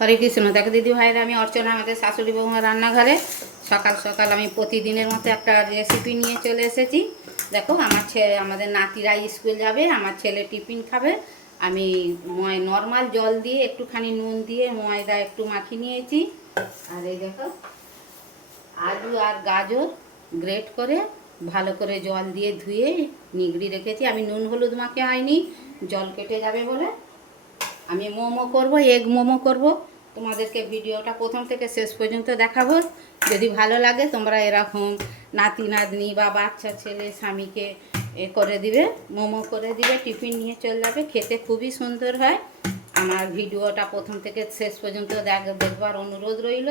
হরে কৃষ্ণ। দেখো দিদি ভাইরা, আমি অর্চনা, আমাদের শাশুড়ি বৌমার রান্নাঘরে সকাল সকাল আমি প্রতিদিনের মতো একটা রেসিপি নিয়ে চলে এসেছি। দেখো, আমাদের নাতিরা স্কুল যাবে, আমার ছেলে টিফিন খাবে। আমি নর্মাল জল দিয়ে একটুখানি নুন দিয়ে ময়দা একটু মাখিয়ে নিয়েছি। আর এই দেখো, আলু আর গাজর গ্রেট করে ভালো করে জল দিয়ে ধুয়ে নিগড়ি রেখেছি। আমি নুন হলুদ মাখে হয়নি, জল কেটে যাবে বলে। আমি মোমো করব, এগ মোমো করব। তোমাদেরকে ভিডিওটা প্রথম থেকে শেষ পর্যন্ত দেখাবো। যদি ভালো লাগে তোমরা এরকম নাতি নাতনি বা বাচ্চা ছেলে স্বামীকে করে দিবে, মোমো করে দিবে, টিফিন নিয়ে চলে যাবে। খেতে খুবই সুন্দর হয়। আমার ভিডিওটা প্রথম থেকে শেষ পর্যন্ত দেখবার অনুরোধ রইল।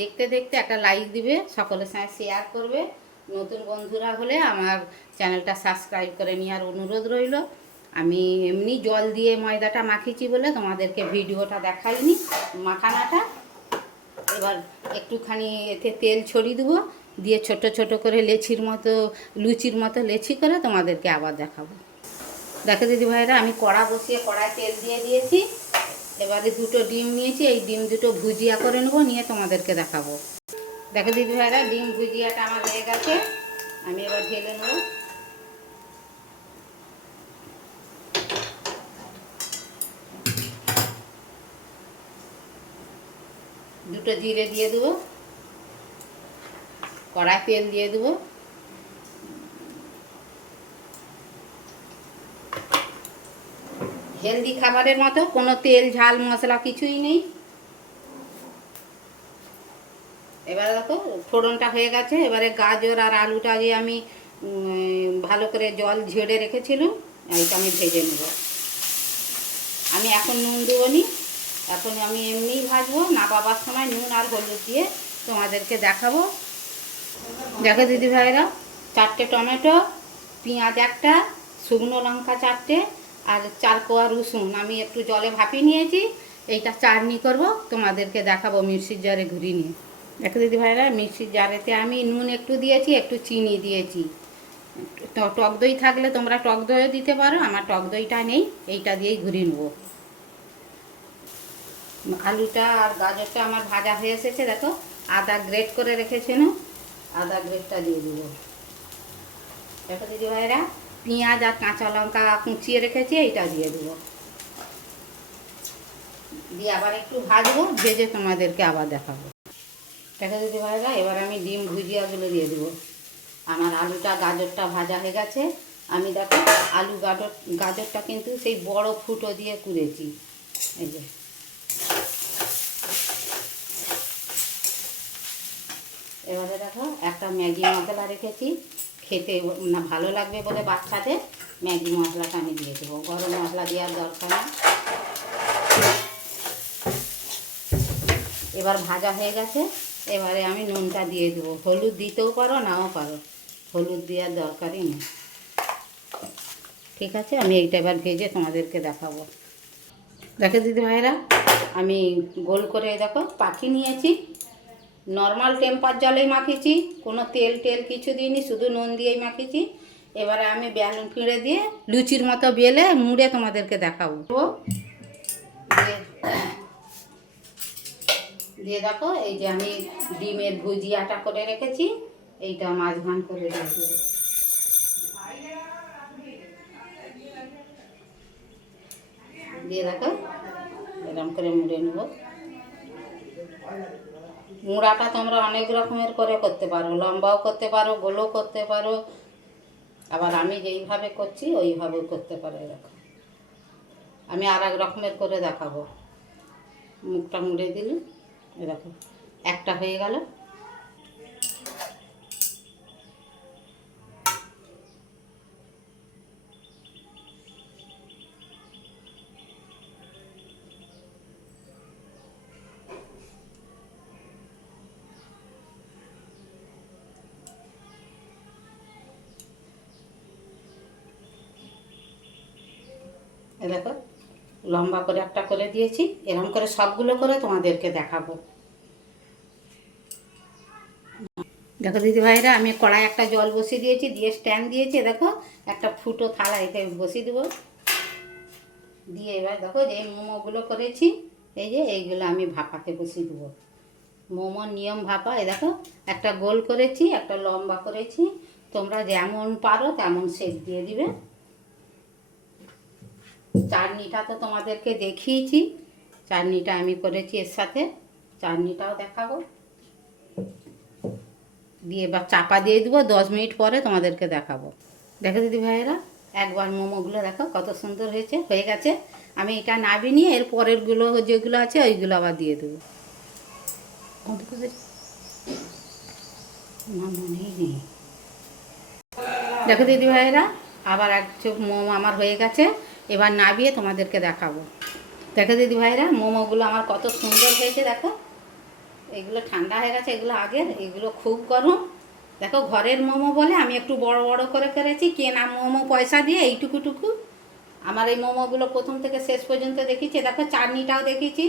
দেখতে দেখতে একটা লাইক দিবে, সকলের সঙ্গে শেয়ার করবে। নতুন বন্ধুরা হলে আমার চ্যানেলটা সাবস্ক্রাইব করে নেওয়ার অনুরোধ রইল। আমি এমনি জল দিয়ে ময়দাটা মাখিয়েছি বলে তোমাদেরকে ভিডিওটা দেখাইনি মাখানাটা। এবার একটুখানি এতে তেল ছড়িয়ে দেবো, দিয়ে ছোট ছোট করে লুচির মতো লেচি করে তোমাদেরকে আবার দেখাবো। দেখো দিদি ভাইরা, আমি কড়া বসিয়ে কড়ায় তেল দিয়ে দিয়েছি। এবারে দুটো ডিম নিয়েছি, এই ডিম দুটো ভুজিয়া করে নেবো, নিয়ে তোমাদেরকে দেখাবো। দেখো দিদি ভাইরা, ডিম ভুজিয়াটা আমার হয়ে গেছে। আমি এবার ঢেলে নেবো। দুটো জিরে দিয়ে দেবো, কড়াই তেল দিয়ে দেবো। হেলদি খাবারের মতো কোনো তেল ঝাল মশলা কিছুই নেই। এবার দেখো ফোড়নটা হয়ে গেছে। এবারে গাজর আর আলুটা যে আমি ভালো করে জল ঝেড়ে রেখেছিলাম, এইটা আমি ভেজে নেব। আমি এখন নুন দেবো নি, এখন আমি এমনিই ভাজবো। না বাবার সময় নুন আর হলুদ দিয়ে তোমাদেরকে দেখাবো। দেখো দিদি ভাইরা, 4টে টমেটো, পেঁয়াজ একটা, শুকনো লঙ্কা 4টে, আর 4 কোয়া রসুন আমি একটু জলে ভাপিয়ে নিয়েছি। এইটা চাটনি করব, তোমাদেরকে দেখাবো মিক্সির জারে ঘুরিয়ে নিয়ে। দেখো দিদি ভাইরা, মিক্সির জারেতে আমি নুন একটু দিয়েছি, একটু চিনি দিয়েছি। টক দই থাকলে তোমরা টক দইও দিতে পারো, আমার টক দইটা নেই, এইটা দিয়েই ঘুরিয়ে নেবো। আলুটা আর গাজরটা আমার ভাজা হয়ে এসেছে। দেখো, আদা গ্রেট করে রেখেছেন, আদা গ্রেটটা দিয়ে দেবো। দেখো দিদি ভাইরা, পেঁয়াজ আর কাঁচা লঙ্কা কুচিয়ে রেখেছি, এইটা দিয়ে দেবো। দিয়ে আবার একটু ভাজবো, ভেজে তোমাদেরকে আবার দেখাবো। দেখো দিদি ভাইরা, এবার আমি ডিম ভুজিয়াগুলো দিয়ে দেবো। আমার আলুটা গাজরটা ভাজা হয়ে গেছে। আমি দেখো, আলু গাজরটা কিন্তু সেই বড় ফুটো দিয়ে কুড়েছি। এই যে এবারে দেখো, একটা ম্যাগি মশলা রেখেছি, খেতে না ভালো লাগবে বলে বাচ্চাদের ম্যাগি মশলাটা আমি দিয়ে দেবো। গরম মশলা দেওয়ার দরকার না। এবার ভাজা হয়ে গেছে, এবারে আমি নুনটা দিয়ে দেবো। হলুদ দিতেও পারো, নাও পারো, হলুদ দেওয়ার দরকারই নেই। ঠিক আছে, আমি এইটা এবার ভেজে তোমাদেরকে দেখাবো। দেখো দিদি ভাইরা, আমি গোল করে দেখো পাখি নিয়েছি। নর্মাল টেম্পার জলেই মাখিয়েছি, কোনো তেল কিছু দিইনি, শুধু নুন দিয়েই মাখিয়েছি। এবারে আমি বেলুন ফিঁড়ে দিয়ে লুচির মতো বেলে মুড়ে তোমাদেরকে দেখাবো। দিয়ে দেখো, এই যে আমি ডিমের ভুজিয়াটা করে রেখেছি, এইটা মাঝখান করে রেখে দিয়ে দেখো এরকম করে মুড়ে নেব। মুড়াটা তোমরা অনেক রকমের করে করতে পারো, লম্বাও করতে পারো, গোলও করতে পারো, আবার আমি যেইভাবে করছি ওইভাবেও করতে পারো। এরকম আমি আর এক রকমের করে দেখাবো। মুখটা মুড়ে দিলে এরকম একটা হয়ে গেল। দেখো, লম্বা করে একটা করে দিয়েছি। এরকম করে সবগুলো করে তোমাদেরকে দেখাবো। দেখো দিদি ভাইরা, আমি কড়াই একটা জল বসিয়ে দিয়েছি, দিয়ে স্ট্যান্ড দিয়েছি। দেখো, একটা ফুটো থালা এতে বসিয়ে দেবো। দিয়ে এবার দেখো, যে মোমোগুলো করেছি এই যে এইগুলো আমি ভাপাতে বসিয়ে দেবো। মোমোর নিয়ম ভাপা, এই দেখো একটা গোল করেছি, একটা লম্বা করেছি, তোমরা যেমন পারো তেমন শেপ দিয়ে দিবে। চাটনিটা তো তোমাদেরকে দেখিয়েছি, চাটনিটা আমি করেছি এর সাথে, চাটনিটাও দেখাবো। দিয়ে এবার চাপা দিয়ে দেবো, 10 মিনিট পরে তোমাদেরকে দেখাবো। দেখো দিদি ভাইয়েরা, একবার মোমোগুলো দেখো কত সুন্দর হয়েছে, হয়ে গেছে। আমি এটা নাবি নিয়ে এর পরেরগুলো যেগুলো আছে ওইগুলো আবার দিয়ে দেবো। আমার মনেই নেই। দেখো দিদি ভাইয়েরা, আবার এক চোখ মোমো আমার হয়ে গেছে, এবার নাবিয়ে তোমাদেরকে দেখাবো। দেখো দিদি ভাইয়েরা, মোমোগুলো আমার কত সুন্দর হয়েছে দেখো। এগুলো ঠান্ডা হয়ে গেছে, এগুলো আগের, এগুলো খুব গরম। দেখো ঘরের মোমো বলে আমি একটু বড় বড় করে করেছি, কেনা মোমো পয়সা দিয়ে এইটুকুটুকু। আমার এই মোমোগুলো প্রথম থেকে শেষ পর্যন্ত দেখিয়েছি, দেখো চাটনিটাও দেখিয়েছি,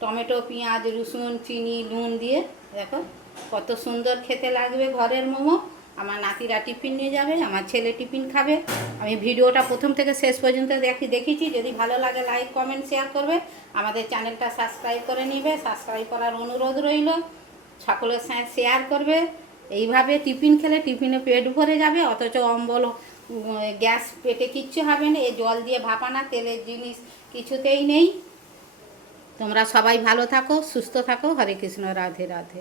টমেটো, পেঁয়াজ, রসুন, চিনি, নুন দিয়ে। দেখো কত সুন্দর খেতে লাগবে ঘরের মোমো। আমার নাতিরা টিফিন নিয়ে যাবে, আমার ছেলে টিফিন খাবে। আমি ভিডিওটা প্রথম থেকে শেষ পর্যন্ত দেখিয়েছি। যদি ভালো লাগে লাইক কমেন্ট শেয়ার করবে, আমাদের চ্যানেলটা সাবস্ক্রাইব করে নিবে, সাবস্ক্রাইব করার অনুরোধ রইল। সকলের সাথে শেয়ার করবে। এইভাবে টিফিন খেলে টিফিনে পেট ভরে যাবে, অথচ অম্বল, গ্যাস, পেটে কিচ্ছু হবে না। এই জল দিয়ে ভাপানা, তেলের জিনিস কিছুতেই নেই। তোমরা সবাই ভালো থাকো, সুস্থ থাকো। হরে কৃষ্ণ, রাধে রাধে।